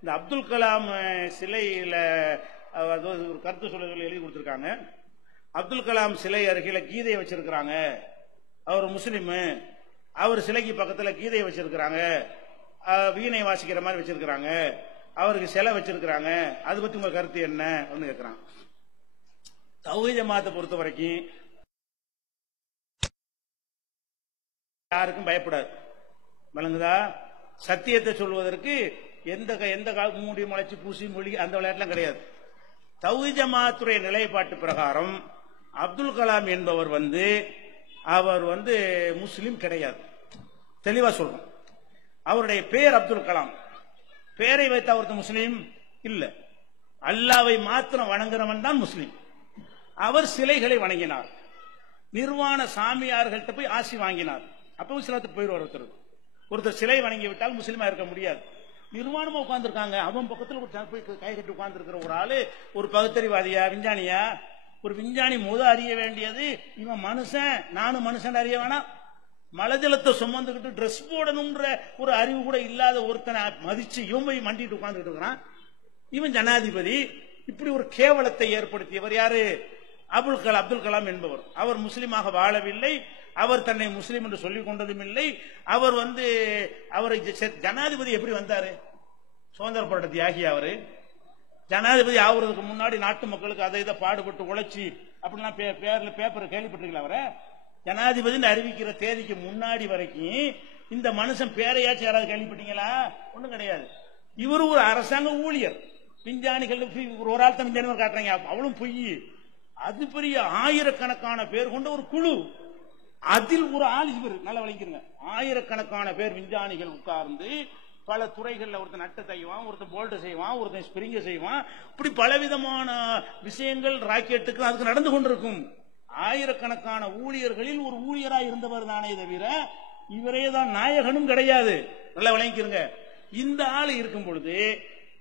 இந்த அப்துல் கலாம் சிலையில அது ஒரு கருத்து சொல்ல எழுதி கொடுத்துருக்காங்க. அப்துல் கலாம் சிலை அருகில கீதையை வச்சிருக்கிறாங்க. அவர் முஸ்லீமு. அவர் சிலைக்கு பக்கத்துல கீதையை வச்சிருக்கிறாங்க. வீணை வாசிக்கிற மாதிரி வச்சிருக்கிறாங்க. அவருக்கு சிலை வச்சிருக்கிறாங்க. அது பத்தி உங்க கருத்து என்ன? அப்படின்னு கேட்கிறான் தௌஹீத் ஜமாத்தை பொறுத்த வரைக்கும் யாருக்கும் பயப்படாது. விளங்குதா? சத்தியத்தை சொல்வதற்கு எந்த க- எந்த மூடி முளைச்சி பூசி மொழி அந்த விளையாட்டுலாம் கிடையாது. தௌஹி ஜமாத்துடைய நிலைப்பாட்டு பிரகாரம் அப்துல் கலாம் என்பவர் வந்து அவர் வந்து முஸ்லீம் கிடையாது. தெளிவா சொல்றோம். அவருடைய பேர் அப்துல் கலாம். பேரை வைத்த ஒருத்தர் முஸ்லீம் இல்ல. அல்லாவை மாத்திரம் வணங்குறவன் தான் முஸ்லீம். அவர் சிலைகளை வணங்கினார். நிர்வாண சாமியார்கள்ட்ட போய் ஆசி வாங்கினார். அப்ப இஸ்லாத்துக்கு போயிடுவார் ஒருத்தர். ஒருத்தர் சிலை வணங்கி விட்டால் முஸ்லீமா இருக்க முடியாது. நிர்வாணமா உட்கார்ந்துருக்காங்க. அவன் பக்கத்துல ஒரு போய் கை கட்டி உட்கார்ந்துருக்கிற ஒரு ஆளு ஒரு பகுத்தறிவாதியா விஞ்ஞானியா? ஒரு விஞ்ஞானி முத அறிய வேண்டியது இவன் மனுஷன் நானும் மனுஷன் அறிய வேணாம். மலஜலத்தை சுமந்துக்கிட்டு ட்ரெஸ் போடணும்ன்ற ஒரு அறிவு கூட இல்லாத ஒருத்தனை மதிச்சு இவன் போய் மண்டிட்டு உட்கார்ந்துட்டு இருக்கிறான். இவன் ஜனாதிபதி. இப்படி ஒரு கேவலத்தை ஏற்படுத்தியவர் யாரு? அபுல் கலாம் அப்துல் கலாம் என்பவர். அவர் முஸ்லீமாக வாழவில்லை. அவர் தன்னை முஸ்லீம் என்று சொல்லிக் கொண்டதும் இல்லை. அவர் வந்து அவர் ஜனாதிபதி எப்படி வந்தாரு? சுதந்திர போராட்ட தியாகி அவரு. ஜனாதிபதி ஆகுறதுக்கு முன்னாடி நாட்டு மக்களுக்கு அதை இதை பாடுபட்டு உழைச்சி அப்படிலாம் பே- பேர்ல பேப்பர் கேள்விப்பட்டிருக்கீங்களா அவரை? ஜனாதிபதி அறிவிக்கிற தேதிக்கு முன்னாடி வரைக்கும் இந்த மனுஷன் பேரையாச்சும் யாராவது கேள்விப்பட்டீங்களா? ஒண்ணும் கிடையாது. இவரு ஒரு அரசாங்க ஊழியர். விஞ்ஞானிகள் ஒரு ஒரு ஆள் தான் விஞ்ஞானி காட்டுறாங்க. அவளும் பொய். அது பெரிய ஆயிரக்கணக்கான பேர் கொண்ட ஒரு குழு. அதில் ஒரு ஆள் இவர். நல்லா விளங்கிருங்க. ஆயிரக்கணக்கான பேர் விஞ்ஞானிகள் உட்கார்ந்து பல துறைகளில் ஒருத்தன் நட்டு செய்வான் ஒருத்தன் போல்ட்டு செய்வான் ஒருத்தன் ஸ்பிரிங்க செய்வான். இப்படி பலவிதமான விஷயங்கள் ராக்கெட்டுக்கு அதுக்கு நடந்து கொண்டிருக்கும். ஆயிரக்கணக்கான ஊழியர்களில் ஒரு ஊழியராக இருந்தவர் தானே தவிர இவரே தான் நாயகனும் கிடையாது. நல்லா விளங்கிக்கிறங்க இந்த ஆள் இருக்கும் பொழுது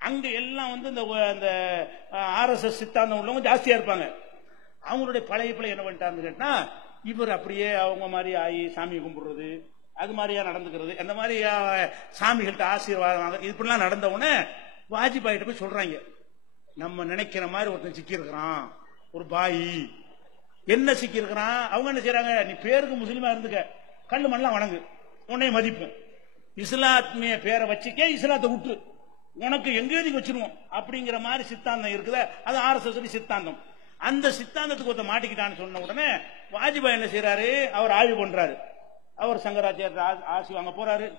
அங்க எல்லாம் வந்து இந்த அந்த ஆர்எஸ்எஸ் சித்தாந்தம் உள்ளவங்க ஜாஸ்தியா இருப்பாங்க. அவங்களுடைய பழைய பிள்ளை என்ன பண்ணிட்டாருன்னு கேட்டா இவர் அப்படியே அவங்க மாதிரி ஆகி சாமி கும்பிடுறது அது மாதிரியா நடந்துக்கிறது அந்த மாதிரி சாமிகள்கிட்ட ஆசீர்வாதம் இப்படிலாம் நடந்த உடனே வாஜ்பாய்கிட்ட போய் சொல்றாங்க. நம்ம நினைக்கிற மாதிரி ஒருத்தன் சிக்கியிருக்கிறான் ஒரு பாய். என்ன சிக்கியிருக்கிறான்? அவங்க என்ன செய்யறாங்க நீ பேருக்கு முஸ்லீமா இருந்துக்க. கண்ணு மண்ணெலாம் வணங்கு. உன்னை மதிப்பேன் இஸ்லாத்மிய பேரை வச்சுக்க இஸ்லாத்தை விட்டு உனக்கு எங்கேயும் வச்சிருவோம்? அப்படிங்கிற மாதிரி சித்தாந்தம் இருக்குல்ல அது ஆர்எஸ்எஸ் சித்தாந்தம். அந்த சித்தாந்தத்துக்கு ஒருத்த மாட்டிக்கிட்டான்னு சொன்ன உடனே வாஜ்பாய் என்ன செய்யறாரு அவர் ஆய்வு பண்றாரு. அவர் சங்கராச்சாரியர் ஆசி வாங்க போறாரு.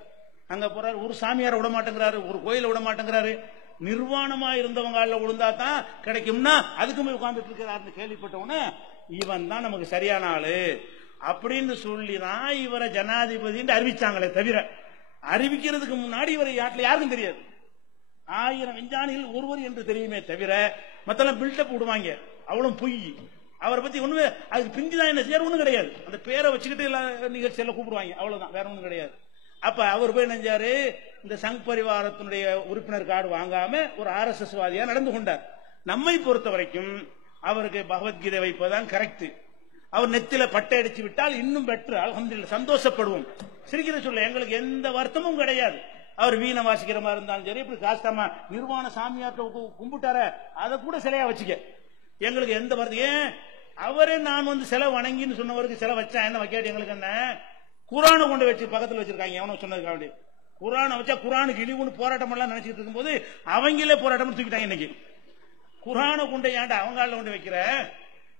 அங்க போறாரு. ஒரு சாமியார விட மாட்டேங்கிறாரு. ஒரு கோயில விட மாட்டேங்கிறாரு. நிர்வாணமா இருந்தவங்க விழுந்தா தான் கிடைக்கும்னா அதுக்கு போய் உட்கார்ந்துட்டு இருக்கிறாருன்னு கேள்விப்பட்ட இவன் தான் நமக்கு சரியான ஆளு. அப்படின்னு சொல்லி தான் இவரை ஜனாதிபதின்னு அறிவிச்சாங்களே தவிர அறிவிக்கிறதுக்கு முன்னாடி இவரை யாட்டில் யாருக்கும் தெரியாது. ஆயிரம் விஞ்ஞானிகள் ஒருவர் என்று தெரியுமே தவிர மத்தெல்லாம் பில்டப் விடுவாங்க. அவளும் பொய். அவரை பத்தி ஒண்ணுமே அதுக்கு பிஞ்சுதான் என்ன செய்யற ஒண்ணும் கிடையாது. அந்த பேரை வச்சுக்கிட்டு எல்லா நிகழ்ச்சியில கூப்பிடுவாங்க. அவ்வளவுதான் வேற ஒண்ணும் கிடையாது. அப்ப அவர் போய் நினைஞ்சாரு இந்த சங் பரிவாரத்தினுடைய உறுப்பினர் கார்டு வாங்காம ஒரு ஆர்எஸ்எஸ் வாதியா நடந்து கொண்டார். நம்மை பொறுத்த வரைக்கும் அவருக்கு பகவத்கீதை வைப்பதுதான் கரெக்ட் அவர் நெத்தில பட்டை அடிச்சு விட்டால் இன்னும் பெட்டர் அலமதுல சந்தோஷப்படுவோம். சிரிக்கிற சொல்ல எங்களுக்கு எந்த வருத்தமும் கிடையாது. அவர் வீணை வாசிக்கிற மாதிரி இருந்தாலும் சரி இப்படி காஸ்தாமா நிர்வாண சாமியார்ட்ட கும்பிட்டார அதை கூட சிலையா வச்சுக்க. எங்களுக்கு எந்த வருத்தம் ஏன்? அவரே நான் வந்து சிலை வணங்கின்னு சொன்னவருக்கு சிலை வச்சா என்ன வைக்காட்டி எங்களுக்கு என்ன? குரானை கொண்டு வச்சு பக்கத்துல வச்சிருக்காங்க. எவனோ சொன்னதுக்காக அப்படி குரானை வச்சா குரானுக்கு இழிவுன்னு போராட்டம் எல்லாம் நினைச்சிட்டு இருக்கும்போது அவங்களே போராட்டம் தூக்கிட்டாங்க இன்னைக்கு. குரானை கொண்டு ஏன்டா அவங்கால கொண்டு வைக்கிற?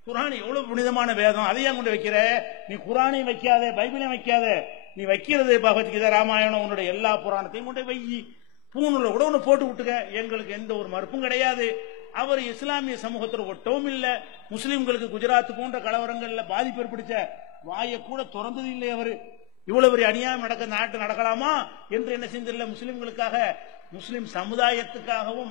குரான் எவ்வளவு புனிதமான வேதம். அதை ஏன் கொண்டு வைக்கிற? நீ குரானையும் வைக்காத பைபிளையும் வைக்காத. நீ வைக்கிறது பகவத்கீதை ராமாயணம் உன்னுடைய எல்லா புராணத்தையும் கொண்டு வை. பூணுல கூட ஒண்ணு போட்டு விட்டுக்க. எங்களுக்கு எந்த ஒரு மறுப்பும் கிடையாது. அவர் இஸ்லாமிய சமூகத்தில் ஒட்டவும் இல்லை. முஸ்லீம்களுக்கு குஜராத் போன்ற கலவரங்கள்ல பாதிப்பு ஏற்படுத்த வாயை கூட திறந்தது இல்லை அவர். இவ்வளவு பெரிய அநியாயம் நடக்க நாட்டு நடக்கலாமா என்று என்ன செஞ்சிடல முஸ்லிம்களுக்காக முஸ்லிம் சமுதாயத்துக்காகவும்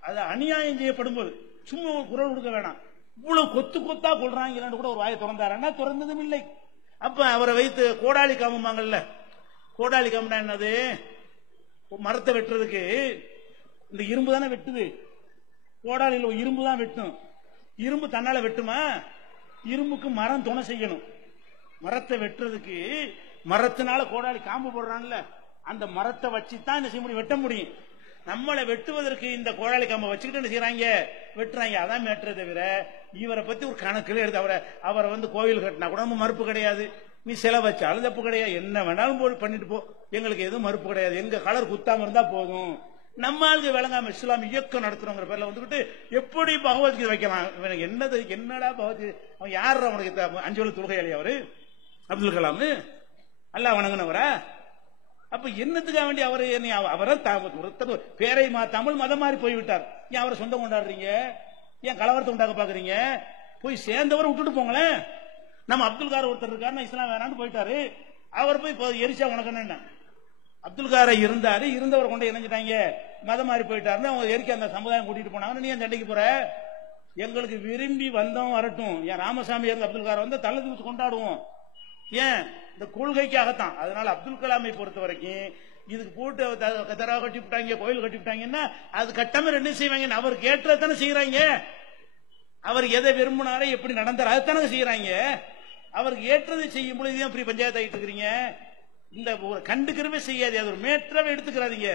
அது அநியாயம் செய்யப்படும் போது சும்மா குரல் கொடுக்க வேணாம். இவ்வளவு கொத்து கொத்தா கொள்றாங்க. கூட ஒரு வாயை திறந்தாரன்னா திறந்ததும் இல்லை. அப்ப அவரை வைத்து கோடாளி காமுமாங்கல்ல கோடாளி காமனா என்னது? மரத்தை வெட்டுறதுக்கு. இந்த இரும்பு தானே வெட்டுது. கோடாலியில் இரும்பு தான் வெட்டும். இரும்பு தன்னால வெட்டுமா? இரும்புக்கு மரம் துணை செய்யணும். மரத்தை வெட்டுறதுக்கு மரத்தினால கோடாலி காம்பு போடுறான்ல. அந்த மரத்தை வச்சு தான் என்ன செய்ய முடியும் வெட்ட முடியும். நம்மளை வெட்டுவதற்கு இந்த கோழாளி கம்ப வச்சுக்கிட்டு என்ன செய்யறாங்க வெட்டுறாங்க. அதான் மேட்டுறே தவிர இவரை பத்தி ஒரு கணக்கில் எடுத்து அவரை அவரை வந்து கோவில் கட்டினா கூட நம்ம மறுப்பு கிடையாது. நீ சிலை வச்சாலும் தப்பு கிடையாது. என்ன வேணாலும் போய் பண்ணிட்டு போ. எங்களுக்கு எதுவும் மறுப்பு கிடையாது. எங்க கலர் குத்தாம இருந்தா போதும். நம்ம ஆளுக்கு விளங்காம இஸ்லாம் இயக்கம் நடத்துறோங்கிற பேர்ல வந்துகிட்டு எப்படி பகவத்கீதை வைக்கலாம்? என்னது என்னடா பகவத்கீதை அவன் யார் அவனுக்கு அஞ்சு வேளை தொழுகையாளி அவரு? அப்துல் கலாம்? அல்லாஹ் வணங்கினவரா? அப்ப என்னத்துக்காக வேண்டி அவரு அவ- அவரை பேரை தமிழ் மதம் மாறி போய்விட்டார் ஏன் அவரை சொந்தம் கொண்டாடுறீங்க? ஏன் கலவரத்தை உண்டாக்க பாக்குறீங்க? போய் சேர்ந்தவரை விட்டுட்டு போங்களேன். நம்ம அப்துல் கார் ஒருத்தர் இருக்காரு இஸ்லாம் வேணான்னு போயிட்டாரு. அவர் போய் இப்போ எரிச்சா உனக்கு என்ன அப்துல் காரை இருந்தாரு இருந்தவர் கொண்டு இணைஞ்சிட்டாங்க. மதம் மாறி போயிட்டாருன்னு அவங்க எரிக்க அந்த சமுதாயம் கூட்டிட்டு போனாங்க. நீ ஏன் சண்டைக்கு போற? எங்களுக்கு விரும்பி வந்தோம் வரட்டும். ஏன் ராமசாமி இருந்து அப்துல் காரை வந்து தள்ளு தூக்கி கொண்டாடுவோம். ஏன்? இந்த கொள்கைக்காகத்தான். அதனால அப்துல் கலாமை பொறுத்த வரைக்கும் இதுக்கு போட்டு த- கட்டி விட்டாங்க கோயில் கட்டி விட்டாங்கன்னா அது கட்டாம என்ன செய்வாங்க? அவர் கேட்டதானே செய்யறாங்க அவர் எதை விரும்பினாரோ எப்படி நடந்தாரோ அதுதானே செய்யறாங்க அவருக்கு ஏற்றதை செய்யும் பொழுது ஏன் இப்படி பஞ்சாயத்து ஆகிட்டு இருக்கிறீங்க? இந்த கண்டுக்கிறவே செய்யாது அது ஒரு மேற்றவை எடுத்துக்கிறாதீங்க.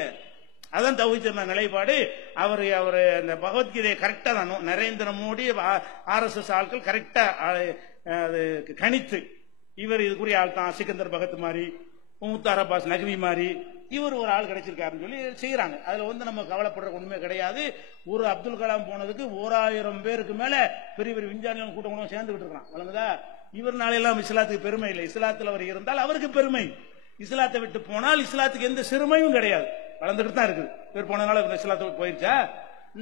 அதான் தவிச்ச நிலைப்பாடு. அவர் அவர் அந்த பகவத்கீதையை கரெக்டா தான் நரேந்திர மோடி ஆர்எஸ்எஸ் ஆட்கள் கரெக்டா அது கணித்து இவர் இதுக்குரிய ஆள் தான் சிக்கந்தர் பகத் மாதிரி முத்தார் அப்பாஸ் நகவி மாதிரி இவர் ஒரு ஆள் கிடைச்சிருக்காருன்னு சொல்லி செய்யறாங்க அதுல வந்து நம்ம கவலைப்படுற ஒண்ணுமே கிடையாது. ஒரு அப்துல் கலாம் போனதுக்கு ஓராயிரம் பேருக்கு மேல பெரிய பெரிய விஞ்ஞானிகள் கூட்டம் சேர்ந்துகிட்டு இருக்கான் வழங்குதா? இவர்னால எல்லாம் இஸ்லாத்துக்கு பெருமை இல்லை. இஸ்லாத்துல அவர் இருந்தால் அவருக்கு பெருமை. இஸ்லாத்தை விட்டு போனால் இஸ்லாத்துக்கு எந்த சிறுமையும் கிடையாது. வளர்ந்துகிட்டு தான் இருக்குது. இவர் போனதுனால இவர் இஸ்லாத்துக்கு போயிருச்சா?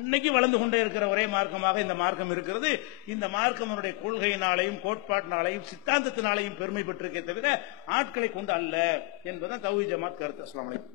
இன்னைக்கு வளர்ந்து கொண்டே இருக்கிற ஒரே மார்க்கமாக இந்த மார்க்கம் இருக்கிறது. இந்த மார்க்கம் அவருடைய கொள்கையினாலையும் கோட்பாட்டினாலையும் சித்தாந்தத்தினாலையும் பெருமை பெற்றிருக்கே தவிர ஆட்களை கொண்டு அல்ல என்பதுதான் தௌஹி ஜமாத் கருத்து. அஸ்லாம் வலைக்கம்